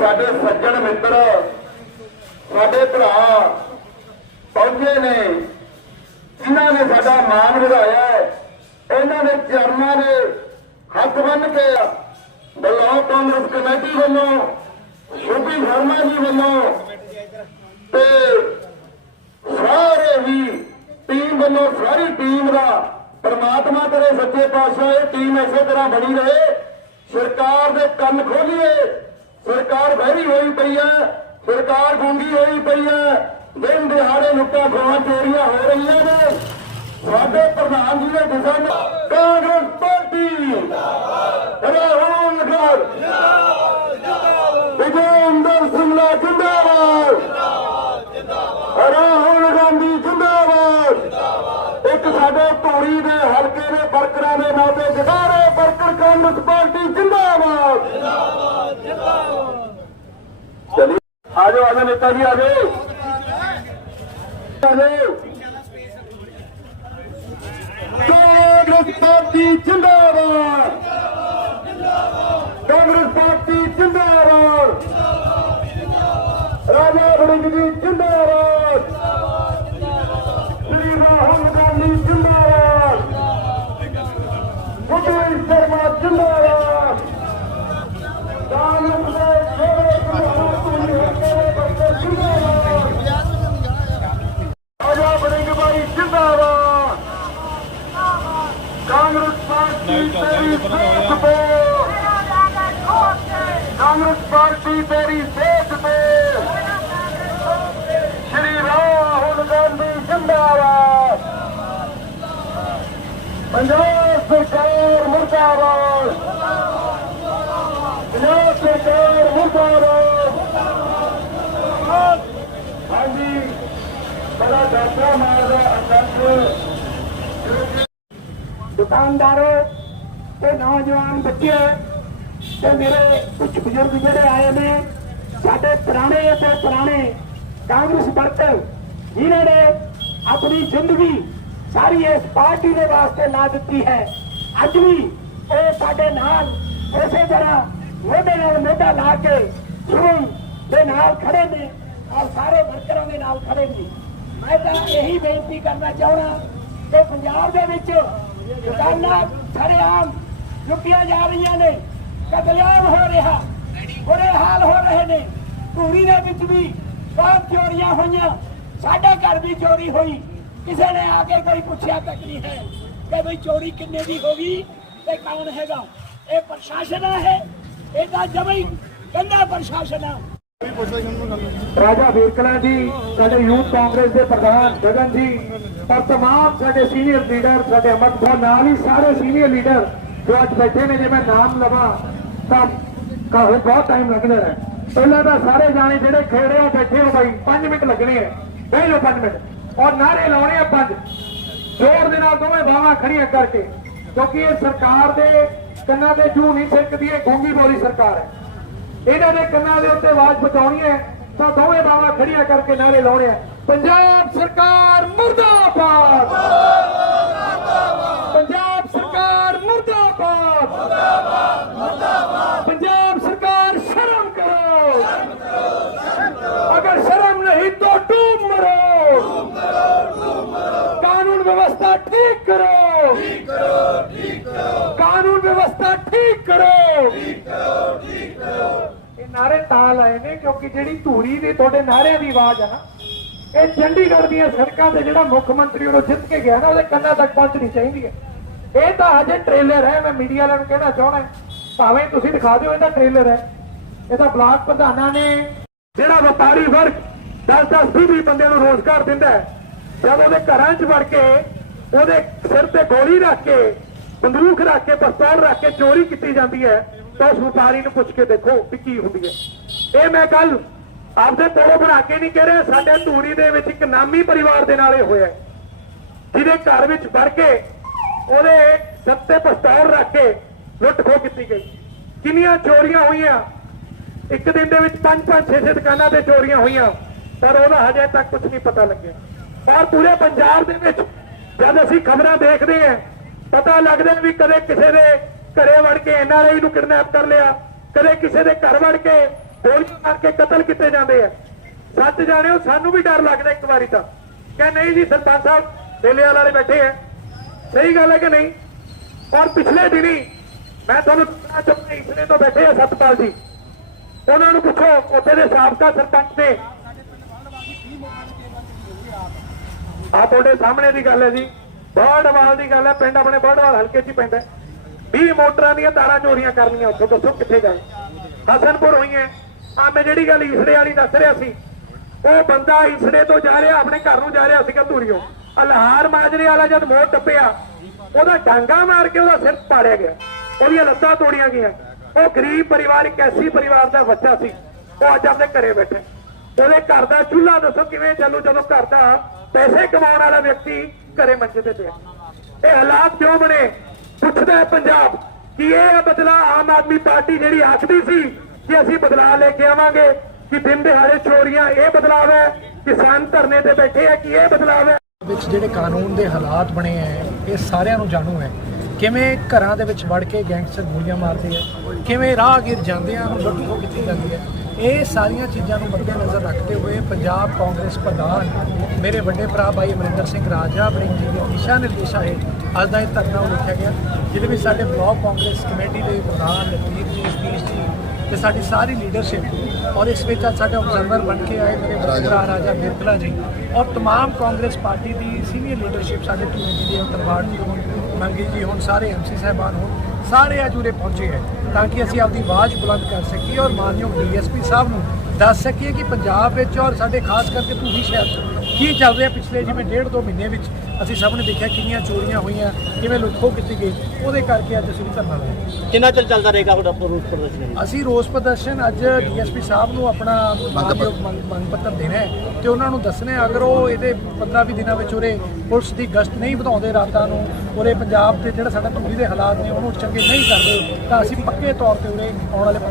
ਸਾਡੇ ਸੱਜਣ ਮਿੱਤਰ, ਸਾਡੇ ਭਰਾ ਪਹੁੰਚੇ ਨੇ। ਜਿਨ੍ਹਾਂ ਨੇ ਸਾਡਾ ਮਾਣ ਵਧਾਇਆ ਹੈ ਦੇ ਚਰਨਾਂ ਦੇ ਹੱਥ ਬੰਨ ਕੇ ਬਲਾਕ ਕਾਂਗਰਸ ਕਮੇਟੀ ਵੱਲੋਂ, ਸ਼ੁਭੀ ਸ਼ਰਮਾ ਜੀ ਵੱਲੋਂ ਤੇ ਸਾਰੇ ਹੀ ਟੀਮ ਵੱਲੋਂ, ਸਾਰੀ ਟੀਮ ਦਾ ਪਰਮਾਤਮਾ ਕਰੇ ਸੱਚੇ ਪਾਤਸ਼ਾਹ, ਇਹ ਟੀਮ ਇਸੇ ਤਰ੍ਹਾਂ ਬਣੀ ਰਹੇ। ਸਰਕਾਰ ਦੇ ਕੰਨ ਖੋਲੀਏ। ਸਰਕਾਰ ਬਹਿਰੀ ਹੋਈ ਪਈ ਹੈ, ਸਰਕਾਰ ਗੂੰਗੀ ਹੋਈ ਪਈ ਹੈ, ਦਿਨ ਦਿਹਾੜੇ ਲੁੱਟਾਂ ਖੋਹਾਂ ਚੋਰੀਆਂ ਹੋ ਰਹੀਆਂ ਨੇ। ਸਾਡੇ ਪ੍ਰਧਾਨ ਜੀ ਨੇ ਦਿਸ਼ਾ ਕਾਂਗਰਸ ਪਾਰਟੀ। ਜਿੰਦਾਬਾਦ ਰਾਹੁਲ ਗਾਂਧੀ। ਵਿਜੇਂਦਰ ਸਿੰਘਲਾ ਜਿੰਦਾਬਾਦ। ਰਾਹੁਲ ਗਾਂਧੀ ਜਿੰਦਾਬਾਦ। ਇੱਕ ਸਾਡੇ ਧੂਰੀ ਦੇ ਹਲਕੇ ਦੇ ਵਰਕਰਾਂ ਦੇ ਨਾਤੇ ਸਾਰੇ ਵਰਕਰ ਕਾਂਗਰਸ ਪਾਰਟੀ ਜਿੰਦਾਬਾਦ। ਜਿੰਦਾਬਾਦ ਜਿੰਦਾਬਾਦ ਆਜੋ ਆਜੋ ਨੇਤਾ ਜੀ ਆਜੋ ਆਜੋ ਕਾਂਗਰਸ ਪਾਰਟੀ ਜਿੰਦਾਬਾਦ ਕਾਂਗਰਸ ਪਾਰਟੀ ਜਿੰਦਾਬਾਦ ਰਾਜਾ ਵੜਿੰਗ ਜੀ ਜਿੰਦਾਬਾਦ ਸ੍ਰੀ ਰਾਹੁਲ ਗਾਂਧੀ ਜਿੰਦਾਬਾਦ ਮੁਕੇਸ਼ ਸ਼ਰਮਾ ਜਿੰਦਾਬਾਦ ਕਾਂਗਰਸ ਦੇ ਛੋੜੇ ਸੁਭਾਸ਼ ਹਲਕੇ ਦੇ ਬੱਚੇ ਜਿੰਦਾਬਾਦ ਰਾਜਾ ਵੜਿੰਗ ਭਾਈ ਜਿੰਦਾਬਾਦ ਕਾਂਗਰਸ ਪਾਰਟੀ ਤੇਰੀ ਸੇਖ ਤੇ ਕਾਂਗਰਸ ਪਾਰਟੀ ਤੇਰੀ ਸੇਖ ਤੇ ਸ਼੍ਰੀ ਰਾਹੁਲ ਗਾਂਧੀ ਜਿੰਦਾਬਾਦ ਪੰਜਾਬ ਸਰਕਾਰ ਮੁਰਦਾਬਾਦ ਪੰਜਾਬ ਸਰਕਾਰ ਮੁਰਦਾਬਾਦ ਹਾਂਜੀ ਬੜਾ ਡਾਕਟਰ ਮਾਰਦਾ ਅਸਰ ਦੁਕਾਨਦਾਰੋ ਤੇ ਨੌਜਵਾਨ ਬੱਚੇ ਤੇ ਮੇਰੇ ਕੁਝ ਬਜ਼ੁਰਗ ਜਿਹੜੇ ਆਏ ਨੇ, ਸਾਡੇ ਪੁਰਾਣੇ ਤੇ ਪੁਰਾਣੇ ਕਾਂਗਰਸ ਵਰਕਰ, ਜਿਨ੍ਹਾਂ ਨੇ ਆਪਣੀ ਜ਼ਿੰਦਗੀ ਸਾਰੀ ਇਸ ਪਾਰਟੀ ਦੇ ਵਾਸਤੇ ਲਾ ਦਿੱਤੀ ਹੈ। ਅੱਜ ਵੀ ਉਹ ਸਾਡੇ ਨਾਲ ਉਸੇ ਤਰ੍ਹਾਂ ਮੋਢੇ ਨਾਲ ਮੋਢਾ ਲਾ ਕੇ ਸ਼ੁਰੂ ਦੇ ਨਾਲ ਖੜੇ ਨੇ ਔਰ ਸਾਰੇ ਵਰਕਰਾਂ ਦੇ ਨਾਲ ਖੜੇ ਨੇ। ਮੈਂ ਤਾਂ ਇਹੀ ਬੇਨਤੀ ਕਰਨਾ ਚਾਹਣਾ ਕਿ ਪੰਜਾਬ ਦੇ ਵਿੱਚ ਦੁਕਾਨਾਂ ਸਰੇਆਮ ਲੁੱਟੀਆਂ ਜਾ ਰਹੀਆਂ ਨੇ। ਕਤਲੇਆਮ ਹੋ ਰਿਹਾ। ਬੁਰੇ ਹਾਲ ਹੋ ਰਹੇ ਨੇ। ਧੂਰੀ ਦੇ ਵਿੱਚ ਵੀ ਬਹੁਤ ਚੋਰੀਆਂ ਹੋਈਆਂ। ਸਾਡੇ ਘਰ ਵੀ ਚੋਰੀ ਹੋਈ। ਕਿਸੇ ਨੇ ਆ ਕੇ ਕੋਈ ਪੁੱਛਿਆ ਤੱਕ ਨਹੀਂ ਹੈ ਕਿ ਬਈ ਚੋਰੀ ਕਿੰਨੇ ਦੀ ਹੋ ਗਈ ਤੇ ਕੌਣ ਹੈਗਾ। ਇਹ ਪ੍ਰਸ਼ਾਸਨ ਹੈ। ਇਹ ਤਾਂ ਜਮਈ ਗੰਦਾ ਪ੍ਰਸ਼ਾਸਨ ਹੈ ਰਾਜਾ ਵੇਰਕਲਾ ਜੀ, ਸਾਡੇ ਯੂਥ ਕਾਂਗਰਸ ਦੇ ਪ੍ਰਧਾਨ ਗਗਨ ਜੀ। ਪਰ ਤਮਾਮ ਸਾਡੇ ਸੀਨੀਅਰ ਲੀਡਰ ਸਾਡੇ ਅਮਰਪਾਲ ਨਾਲ ਹੀ ਸਾਰੇ ਸੀਨੀਅਰ ਲੀਡਰ ਜੋ ਅੱਜ ਬੈਠੇ ਨੇ, ਜੇ ਮੈਂ ਨਾਮ ਲਵਾਂ, ਤਾਂ ਕਾਹੇ ਬਹੁਤ ਟਾਈਮ ਲੱਗਣਾ ਹੈ। ਪਹਿਲਾਂ ਤਾਂ ਸਾਰੇ ਜਾਣੇ ਜਿਹੜੇ ਖੇੜੇ ਹੋ ਬੈਠੇ ਹੋ ਬਾਈ 5 ਮਿੰਟ ਲੱਗਣੇ ਆ। ਬਹਿ ਜਾਓ 5 ਮਿੰਟ। ਔਰ ਨਾਰੇ ਲਾਉਣੇ ਆ ਪੰਜ। ਜ਼ੋਰ ਦੇ ਨਾਲ ਦੋਵੇਂ ਬਾਹਾਂ ਖੜੀਆਂ ਕਰਕੇ, ਕਿਉਂਕਿ ਇਹ ਸਰਕਾਰ ਦੇ ਕੰਨਾਂ ਤੇ ਜੂ ਨਹੀਂ ਸਿੱਕਦੀ ਇਹ ਗੂੰਗੀ ਬੋਲੀ ਸਰਕਾਰ ਹੈ। ਇਹਨਾਂ ਦੇ ਕੰਨਾਂ ਦੇ ਉੱਤੇ ਆਵਾਜ਼ ਪਹੁੰਚਾਉਣੀ ਹੈ, ਤਾਂ ਦੋਵੇਂ ਬਾਹਾਂ ਖੜੀਆਂ ਕਰਕੇ ਨਾਰੇ ਲਾਉਣੇ ਆ। ਪੰਜਾਬ ਸਰਕਾਰ ਲਾਏ ਨੇ, ਕਿਉਂਕਿ ਜਿਹੜੀ ਧੂਰੀ ਦੀ ਤੁਹਾਡੇ ਨਾਰਿਆਂ ਦੀ ਆਵਾਜ਼ ਆ ਨਾ, ਇਹ ਚੰਡੀਗੜ੍ਹ ਦੀਆਂ ਸੜਕਾਂ ਤੇ ਜਿਹੜਾ ਮੁੱਖ ਮੰਤਰੀ ਉਹ ਜਿੱਤ ਕੇ ਗਿਆ ਨਾ, ਉਹਦੇ ਕੰਨਾਂ ਤੱਕ ਪਹੁੰਚਣੀ ਚਾਹੀਦੀ ਹੈ। ਇਹ ਤਾਂ ਅਜੇ ਟ੍ਰੇਲਰ ਹੈ, ਮੈਂ ਮੀਡੀਆ ਵਾਲਿਆਂ ਨੂੰ ਕਹਿਣਾ ਚਾਹਣਾ ਭਾਵੇਂ ਤੁਸੀਂ ਦਿਖਾ ਦਿਓ, ਇਹਦਾ ਟ੍ਰੇਲਰ ਹੈ। ਇਹ ਬਲਾਕ ਪ੍ਰਧਾਨਾਂ ਨੇ ਜਿਹੜਾ ਵਪਾਰੀ ਵਰਗ 10-10 20 ਬੰਦਿਆਂ ਨੂੰ ਰੋਜ਼ਗਾਰ ਦਿੰਦਾ ਹੈ, ਜਦ ਉਹਦੇ ਘਰਾਂ 'ਚ ਵੜ ਕੇ, ਉਹਦੇ ਸਿਰ ਤੇ ਗੋਲੀ ਰੱਖ ਕੇ, ਬੰਦੂਕ ਰੱਖ ਕੇ, ਪਿਸਤੌਲ ਰੱਖ ਕੇ ਚੋਰੀ ਕੀਤੀ ਜਾਂਦੀ ਹੈ, ਤਾਂ ਉਸ ਵਪਾਰੀ ਨੂੰ ਪੁੱਛ ਕੇ ਦੇਖੋ ਵੀ ਕੀ ਹੁੰਦੀ ਹੈ। ਇਹ ਮੈਂ ਕੱਲ ਆਪਦੇ ਕੋਲੋਂ ਬਣਾ ਕੇ ਨਹੀਂ ਕਹਿ ਰਿਹਾ, ਸਾਡੇ ਧੂਰੀ ਦੇ ਵਿੱਚ ਇੱਕ ਨਾਮੀ ਪਰਿਵਾਰ ਦੇ ਨਾਲ ਇਹ ਹੋਇਆ ਜਿਹਦੇ ਘਰ ਵਿੱਚ ਵੜ ਕੇ ਉਹਦੇ ਸੱਤੇ ਪਿਸਤੌਲ ਰੱਖ ਕੇ ਲੁੱਟ ਖੋਹ ਕੀਤੀ ਗਈ। ਕਿੰਨੀਆਂ ਚੋਰੀਆਂ ਹੋਈਆਂ? ਇੱਕ ਦਿਨ ਦੇ ਵਿੱਚ ਪੰਜ ਪੰਜ, ਛੇ ਛੇ ਦੁਕਾਨਾਂ ਤੇ ਚੋਰੀਆਂ ਹੋਈਆਂ, ਪਰ ਉਹਦਾ ਹਜੇ ਤੱਕ ਕੁਝ ਨਹੀਂ ਪਤਾ ਲੱਗਿਆ। ਔਰ ਪੂਰੇ ਪੰਜਾਬ ਦੇ ਵਿੱਚ ਜਦ ਅਸੀਂ ਖਬਰਾਂ ਦੇਖਦੇ ਹਾਂ, ਪਤਾ ਲੱਗਦਾ ਵੀ ਕਦੇ ਕਿਸੇ ਦੇ ਘਰੇ ਵੜ ਕੇ ਐਨਆਰਆਈ ਨੂੰ ਕਿਡਨੈਪ ਕਰ ਲਿਆ, ਕਦੇ ਕਿਸੇ ਦੇ ਘਰ ਵੜ ਕੇ ਗੋਲੀ ਮਾਰ ਕੇ ਕਤਲ ਕੀਤੇ ਜਾਂਦੇ ਆ। ਸੱਚ ਜਾਣਿਓ, ਸਾਨੂੰ ਵੀ ਡਰ ਲੱਗਦਾ ਇੱਕ ਵਾਰੀ ਤਾਂ। ਕਿ ਨਹੀਂ ਜੀ, ਸਰਪੰਚ ਸਾਹਿਬ, ਮੇਲੇ ਵਾਲੇ ਬੈਠੇ ਆ। ਸਹੀ ਗੱਲ ਹੈ ਕਿ ਨਹੀਂ? ਔਰ ਪਿਛਲੇ ਦਿਨੀ ਮੈਂ ਤੁਹਾਨੂੰ ਦੱਸਣਾ ਚਾਹੁੰਦਾ ਇਸਲੇ ਤੋਂ ਬੈਠੇ ਆ ਸਤਪਾਲ ਜੀ। ਉਹਨਾਂ ਨੂੰ ਪੁੱਛੋ, ਉੱਥੇ ਦੇ ਸਾਬਕਾ ਸਰਪੰਚ ਨੇ। ਆ ਤੁਹਾਡੇ ਸਾਹਮਣੇ ਦੀ ਗੱਲ ਹੈ ਜੀ। ਬਰਡਵਾਲ ਦੀ ਗੱਲ ਹੈ, ਪਿੰਡ ਆਪਣੇ ਬਰਡਵਾਲ ਹਲਕੇ 'ਚ ਹੀ ਪੈਂਦਾ 20 ਮੋਟਰਾਂ ਦੀਆਂ ਤਾਰਾਂ ਚੋਰੀਆਂ ਕਰਨੀਆਂ, ਉੱਥੋਂ ਦੱਸੋ ਕਿੱਥੇ ਗਏ। ਹਸਨਪੁਰ ਹੋਈਆਂ। ਆ ਮੈਂ ਜਿਹੜੀ ਗੱਲ ਈਸੜੇ ਵਾਲੀ ਦੱਸ ਰਿਹਾ ਸੀ, ਉਹ ਬੰਦਾ ਈਸੜੇ ਤੋਂ ਜਾ ਰਿਹਾ, ਆਪਣੇ ਘਰ ਨੂੰ ਜਾ ਰਿਹਾ ਸੀਗਾ ਧੂਰੀਓ ਅਲਹਾਰ ਮਾਜਰੇ ਵਾਲਾ ਜਦ ਮੋੜ ਟੱਪਿਆ, ਉਹਦਾ ਡਾਂਗਾ ਮਾਰ ਕੇ ਉਹਦਾ ਸਿਰ ਪਾੜਿਆ ਗਿਆ। ਉਹਦੀਆਂ ਲੱਤਾਂ ਤੋੜੀਆਂ ਗਈਆਂ। ਉਹ ਗਰੀਬ ਪਰਿਵਾਰ, ਇੱਕ ਐਸੀ ਪਰਿਵਾਰ ਦਾ ਬੱਚਾ ਸੀ, ਉਹ ਅੱਜ ਆਪਣੇ ਘਰੇ ਬੈਠਾ ਉਹਦੇ ਘਰ ਦਾ ਚੁੱਲ੍ਹਾ ਦੱਸੋ ਕਿਵੇਂ ਚੱਲੂ, ਜਦੋਂ ਘਰ ਦਾ ਪੈਸੇ ਕਮਾਉਣ ਵਾਲਾ ਵਿਅਕਤੀ ਘਰੇ ਮੰਜੇ ਤੇ ਪਿਆ। ਇਹ ਹਾਲਾਤ ਕਿਉਂ ਬਣੇ? ਪੁੱਛਦਾ ਪੰਜਾਬ, ਕਿ ਇਹ ਬਦਲਾ ਆਮ ਆਦਮੀ ਪਾਰਟੀ ਜਿਹੜੀ ਆਖਦੀ ਸੀ ਕਿ ਅਸੀਂ ਬਦਲਾ ਲੈ ਕੇ ਆਵਾਂਗੇ ਕਿ ਦਿਨ ਦਿਹਾੜੇ ਚੋਰੀਆਂ ਇਹ ਬਦਲਾਵ ਹੈ, ਕਿਸਾਨ ਧਰਨੇ ਤੇ ਬੈਠੇ ਆ ਕਿ ਇਹ ਬਦਲਾਵ ਹੈ? ਵਿੱਚ ਜਿਹੜੇ ਕਾਨੂੰਨ ਦੇ ਹਾਲਾਤ ਬਣੇ ਐ ਇਹ ਸਾਰਿਆਂ ਨੂੰ ਜਾਣੂ ਹੈ। ਕਿਵੇਂ ਘਰਾਂ ਦੇ ਵਿੱਚ ਵੜ ਕੇ ਗੈਂਗਸਟਰ ਗੋਲੀਆਂ ਮਾਰਦੇ ਆ, ਕਿਵੇਂ ਰਾਹਗੀਰ ਜਾਂਦਿਆਂ ਨੂੰ ਲੁੱਟ ਖੋਹ ਕੀਤੀ ਜਾਂਦੀ ਹੈ, ਇਹ ਸਾਰੀਆਂ ਚੀਜ਼ਾਂ ਨੂੰ ਮੱਦੇਨਜ਼ਰ ਰੱਖਦੇ ਹੋਏ ਪੰਜਾਬ ਕਾਂਗਰਸ ਪ੍ਰਧਾਨ ਮੇਰੇ ਵੱਡੇ ਭਰਾ ਭਾਈ ਅਮਰਿੰਦਰ ਸਿੰਘ ਰਾਜਾ ਬੜੀ ਜੀ ਦੇ ਦਿਸ਼ਾ ਨਿਰਦੇਸ਼ਾਂ ਹੇਠ ਅੱਜ ਦਾ ਇਹ ਧਰਨਾ ਲਿਖਿਆ ਗਿਆ, ਜਿਹਦੇ ਵਿੱਚ ਸਾਡੇ ਬਲਾਕ ਕਾਂਗਰਸ ਕਮੇਟੀ ਦੇ ਪ੍ਰਧਾਨ ਲਤੀਫ ਜੀ, ਸਤੀਸ਼ ਜੀ ਤੇ ਸਾਡੀ ਸਾਰੀ ਲੀਡਰਸ਼ਿਪ ਔਰ ਇਸ ਵਿੱਚ ਅੱਜ ਸਾਡੇ ਆਬਜ਼ਰਵਰ ਬਣ ਕੇ ਆਏ ਮੇਰੇ ਵੱਡੇ ਭਰਾ ਰਾਜਾ ਮਿਰਤਲਾ ਜੀ ਔਰ तमाम ਕਾਂਗਰਸ ਪਾਰਟੀ ਦੀ ਸੀਨੀਅਰ ਲੀਡਰਸ਼ਿਪ ਸਾਡੇ ਟੂਨੇ ਜੀ ਦੇ ਤਲਵਾਰ ਜੀ ਹੋਣ ਮੰਗੀ ਜੀ ਹੁਣ ਸਾਰੇ ਐਮਸੀ ਸਾਹਿਬਾਨ ਹੋਣ ਸਾਰੇ ਅੱਜ ਉਰੇ ਪਹੁੰਚੇ ਹੈ ਤਾਂ ਕਿ ਅਸੀਂ ਆਪਦੀ ਆਵਾਜ਼ ਬੁਲੰਦ ਕਰ ਸਕੀਏ ਔਰ ਮਾਨਯੋਗ ਡੀਐਸਪੀ ਸਾਹਿਬ ਨੂੰ ਦੱਸ ਸਕੀਏ ਕਿ ਪੰਜਾਬ ਵਿੱਚ ਔਰ ਸਾਡੇ ਖਾਸ ਕਰਕੇ ਤੁਸੀਂ ਸ਼ਹਿਰ 'ਚ ਕੀ ਚੱਲ ਰਿਹਾ ਪਿਛਲੇ ਜਿਵੇਂ ਡੇਢ ਦੋ ਮਹੀਨੇ ਵਿੱਚ? ਅਸੀਂ ਸਭ ਨੇ ਦੇਖਿਆ ਕਿੰਨੀਆਂ ਚੋਰੀਆਂ ਹੋਈਆਂ ਕਿਵੇਂ ਲੁੱਟਖੋ ਕੀਤੀ ਗਈ। ਉਹਦੇ ਕਰਕੇ ਅੱਜ ਅਸੀਂ ਵੀ ਧਰਨਾ ਲਾਇਆ। ਕਿੰਨਾ ਚਿਰ ਚੱਲਦਾ ਰਹੇਗਾ ਤੁਹਾਡਾ ਰੋਸ ਪ੍ਰਦਰਸ਼ਨ? ਅਸੀਂ ਰੋਸ ਪ੍ਰਦਰਸ਼ਨ ਅੱਜ ਡੀਐਸਪੀ ਸਾਹਿਬ ਨੂੰ ਆਪਣਾ ਮੰਗ ਪੱਤਰ ਦੇਣਾ ਹੈ ਤੇ ਉਹਨਾਂ ਨੂੰ ਦੱਸਣਾ ਹੈ ਅਗਰ ਉਹ ਇਹਦੇ 15-20 ਦਿਨਾਂ ਵਿੱਚ ਉਰੇ ਪੁਲਿਸ ਦੀ ਗਸ਼ਤ ਨਹੀਂ ਵਧਾਉਂਦੇ ਰਾਤਾਂ ਨੂੰ ਉਰੇ ਪੰਜਾਬ ਦੇ ਜਿਹੜਾ ਸਾਡਾ ਧੂਰੀ ਦੇ ਹਾਲਾਤ ਨੇ ਉਹਨੂੰ ਚੰਗੇ ਨਹੀਂ ਕਰਦੇ ਤਾਂ ਅਸੀਂ ਪੱਕੇ ਤੌਰ ਤੇ ਉਰੇ ਆਉਣ ਵਾਲੇ 15